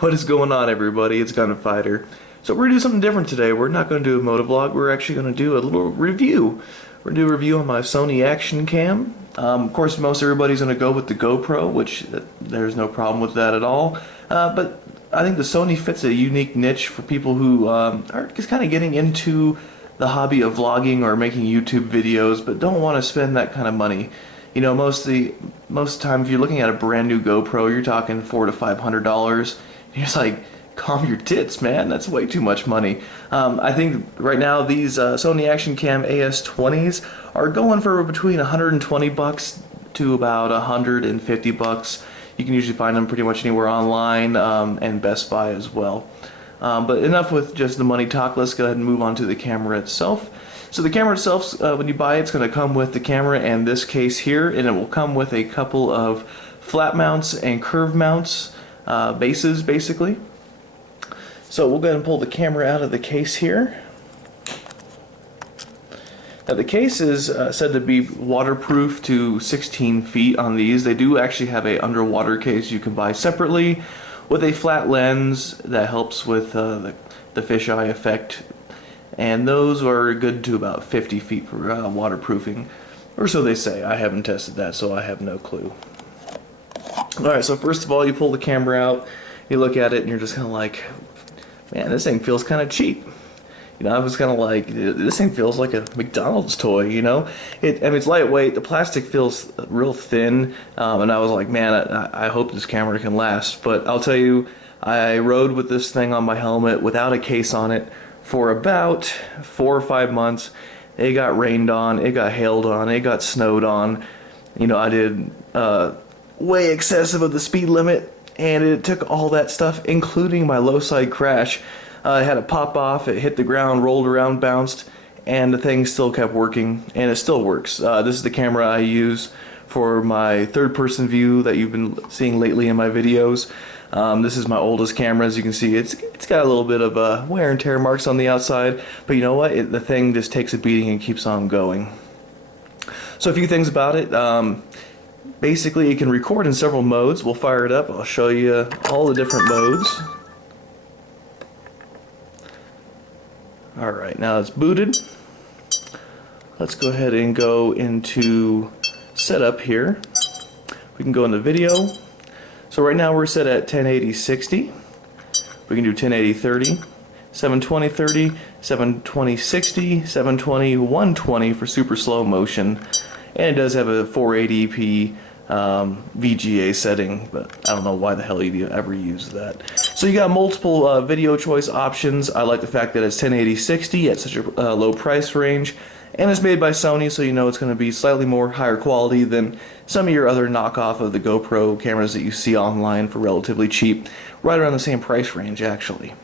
What is going on, everybody? It's Gunfighter. So we're gonna do something different today. We're not gonna do a motovlog. We're actually gonna do a little review. We're gonna do a review on my Sony Action Cam. Of course, most everybody's gonna go with the GoPro, which there's no problem with that at all. But I think the Sony fits a unique niche for people who are just kind of getting into the hobby of vlogging or making YouTube videos, but don't want to spend that kind of money. You know, most of the time, if you're looking at a brand new GoPro, you're talking $400 to $500. You're just like, calm your tits, man. That's way too much money. I think right now these Sony Action Cam AS20s are going for between 120 bucks to about 150 bucks. You can usually find them pretty much anywhere online and Best Buy as well. But enough with just the money talk. Let's go ahead and move on to the camera itself. So the camera itself, when you buy it, it's going to come with the camera and this case here, and it will come with a couple of flat mounts and curve mounts. Bases basically. So we'll go ahead and pull the camera out of the case here. Now the case is said to be waterproof to 16 feet on these. They do actually have a underwater case you can buy separately with a flat lens that helps with the fisheye effect, and those are good to about 50 feet for waterproofing, or so they say. I haven't tested that, so I have no clue. Alright, so first of all, you pull the camera out, you look at it, and you're just kind of like, man, this thing feels kind of cheap. You know, I was kind of like, this thing feels like a McDonald's toy, you know? I mean, it's lightweight, the plastic feels real thin, and I was like, man, I hope this camera can last. But I'll tell you, I rode with this thing on my helmet without a case on it for about 4 or 5 months. It got rained on, it got hailed on, it got snowed on. You know, I did way excessive of the speed limit, and it took all that stuff, including my low side crash. I had it pop off, it hit the ground, rolled around, bounced, and the thing still kept working, and it still works. This is the camera I use for my third-person view that you've been seeing lately in my videos. This is my oldest camera. As you can see, it's got a little bit of wear and tear marks on the outside, but you know what? The thing just takes a beating and keeps on going. So a few things about it. Basically, you can record in several modes. We'll fire it up. I'll show you all the different modes. Alright, now it's booted. Let's go ahead and go into setup here. We can go into video. So right now we're set at 1080-60. We can do 1080-30, 720-30, 720-60, 720-120 for super slow motion. And it does have a 480p VGA setting, but I don't know why the hell you ever use that. So you got multiple video choice options. I like the fact that it's 1080-60 at such a low price range, and it's made by Sony, so you know it's going to be slightly more higher quality than some of your other knockoff of the GoPro cameras that you see online for relatively cheap, right around the same price range actually.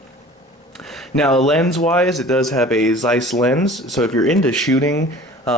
Now lens wise, it does have a Zeiss lens, so if you're into shooting you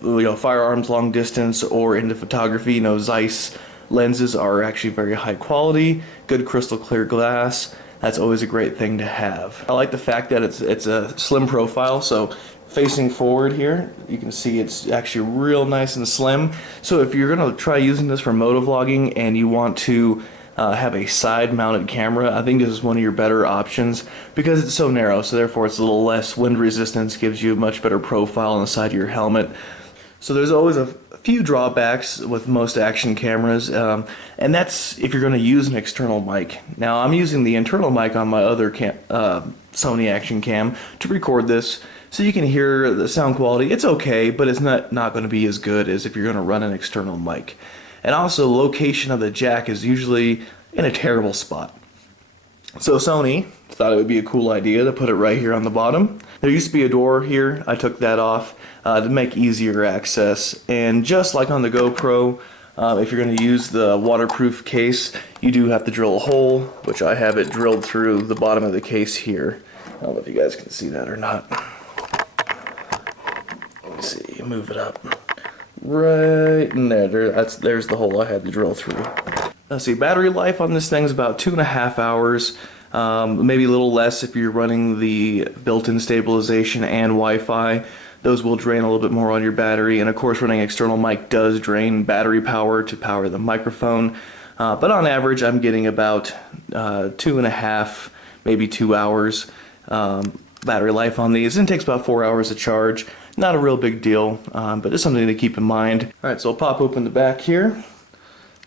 know, firearms long distance or into photography, you know, Zeiss lenses are actually very high quality, good crystal clear glass. That's always a great thing to have. I like the fact that it's a slim profile, so facing forward here, you can see it's actually real nice and slim. So if you're gonna try using this for motovlogging and you want to have a side-mounted camera, I think this is one of your better options because it's so narrow, so therefore it's a little less wind resistance, gives you a much better profile on the side of your helmet. So there's always a few drawbacks with most action cameras, and that's if you're going to use an external mic. Now I'm using the internal mic on my other Sony Action Cam to record this, so you can hear the sound quality. It's okay, but it's not going to be as good as if you're going to run an external mic. And also, location of the jack is usually in a terrible spot. So Sony thought it would be a cool idea to put it right here on the bottom. There used to be a door here. I took that off to make easier access. And just like on the GoPro, if you're going to use the waterproof case, you do have to drill a hole, which I have it drilled through the bottom of the case here. I don't know if you guys can see that or not. Let's see, move it up. Right in there, there's the hole I had to drill through. Let's see, battery life on this thing is about 2.5 hours, maybe a little less if you're running the built-in stabilization and Wi-Fi. Those will drain a little bit more on your battery, and of course running external mic does drain battery power to power the microphone. But on average, I'm getting about 2.5, maybe 2 hours battery life on these, and it takes about 4 hours to charge. Not a real big deal, but it's something to keep in mind. Alright, so I'll pop open the back here.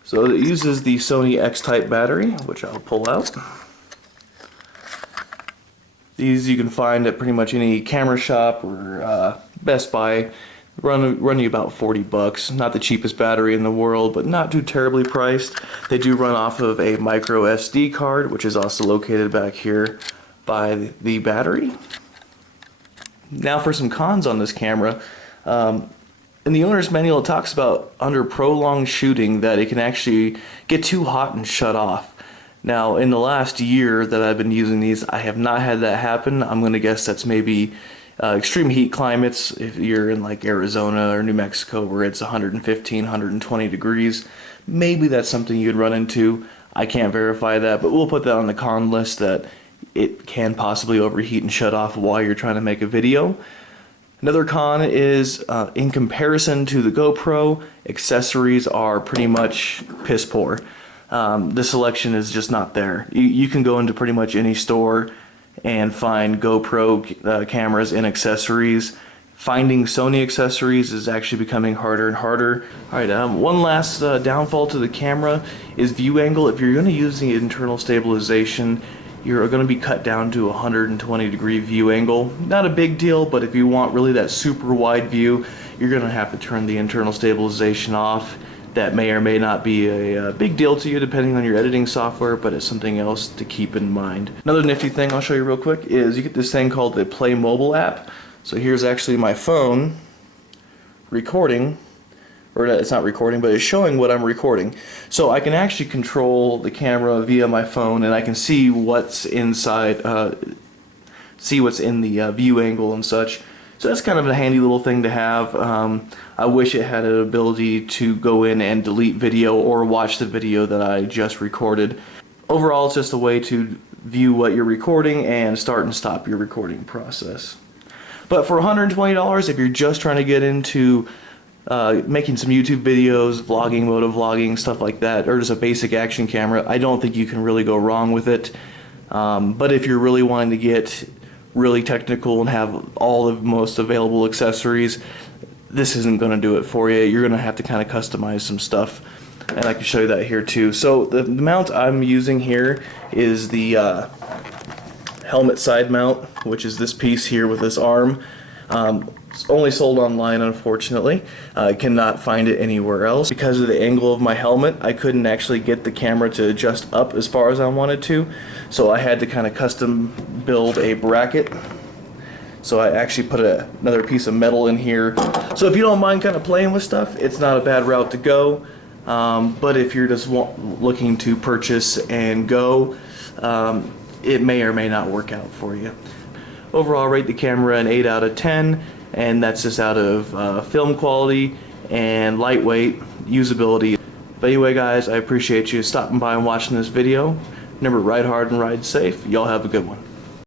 So it uses the Sony X-type battery, which I'll pull out. These you can find at pretty much any camera shop or Best Buy. Run you about 40 bucks. Not the cheapest battery in the world, but not too terribly priced. They do run off of a micro SD card, which is also located back here by the battery. Now for some cons on this camera. In the owner's manual, it talks about under prolonged shooting that it can actually get too hot and shut off. Now, in the last year that I've been using these, I have not had that happen. I'm going to guess that's maybe extreme heat climates. If you're in like Arizona or New Mexico where it's 115, 120 degrees, maybe that's something you'd run into. I can't verify that, but we'll put that on the con list that it can possibly overheat and shut off while you're trying to make a video. Another con is in comparison to the GoPro, accessories are pretty much piss poor. The selection is just not there. You can go into pretty much any store and find GoPro cameras and accessories. Finding Sony accessories is actually becoming harder and harder. Alright, one last downfall to the camera is view angle. If you're going to use the internal stabilization, you're going to be cut down to 120 degree view angle. Not a big deal, but if you want really that super wide view, you're going to have to turn the internal stabilization off. That may or may not be a big deal to you depending on your editing software, but it's something else to keep in mind. Another nifty thing I'll show you real quick is you get this thing called the Play Mobile app. So here's actually my phone recording, or it's not recording, but it's showing what I'm recording. So I can actually control the camera via my phone, and I can see what's inside, see what's in the view angle and such. So that's kind of a handy little thing to have. I wish it had an ability to go in and delete video or watch the video that I just recorded. Overall, it's just a way to view what you're recording and start and stop your recording process. But for $120, if you're just trying to get into making some YouTube videos, vlogging, motovlogging, stuff like that, or just a basic action camera, I don't think you can really go wrong with it. But if you're really wanting to get really technical and have all the most available accessories, this isn't going to do it for you. You're going to have to kind of customize some stuff, and I can show you that here too. So the mount I'm using here is the helmet side mount, which is this piece here with this arm. It's only sold online, unfortunately. I cannot find it anywhere else. Because of the angle of my helmet, I couldn't actually get the camera to adjust up as far as I wanted to, so I had to kind of custom build a bracket. So I actually put another piece of metal in here. So if you don't mind kind of playing with stuff, it's not a bad route to go. But if you're just looking to purchase and go, it may or may not work out for you. Overall, I rate the camera an 8 out of 10, and that's just out of film quality and lightweight usability. But anyway, guys, I appreciate you stopping by and watching this video. Remember, ride hard and ride safe. Y'all have a good one.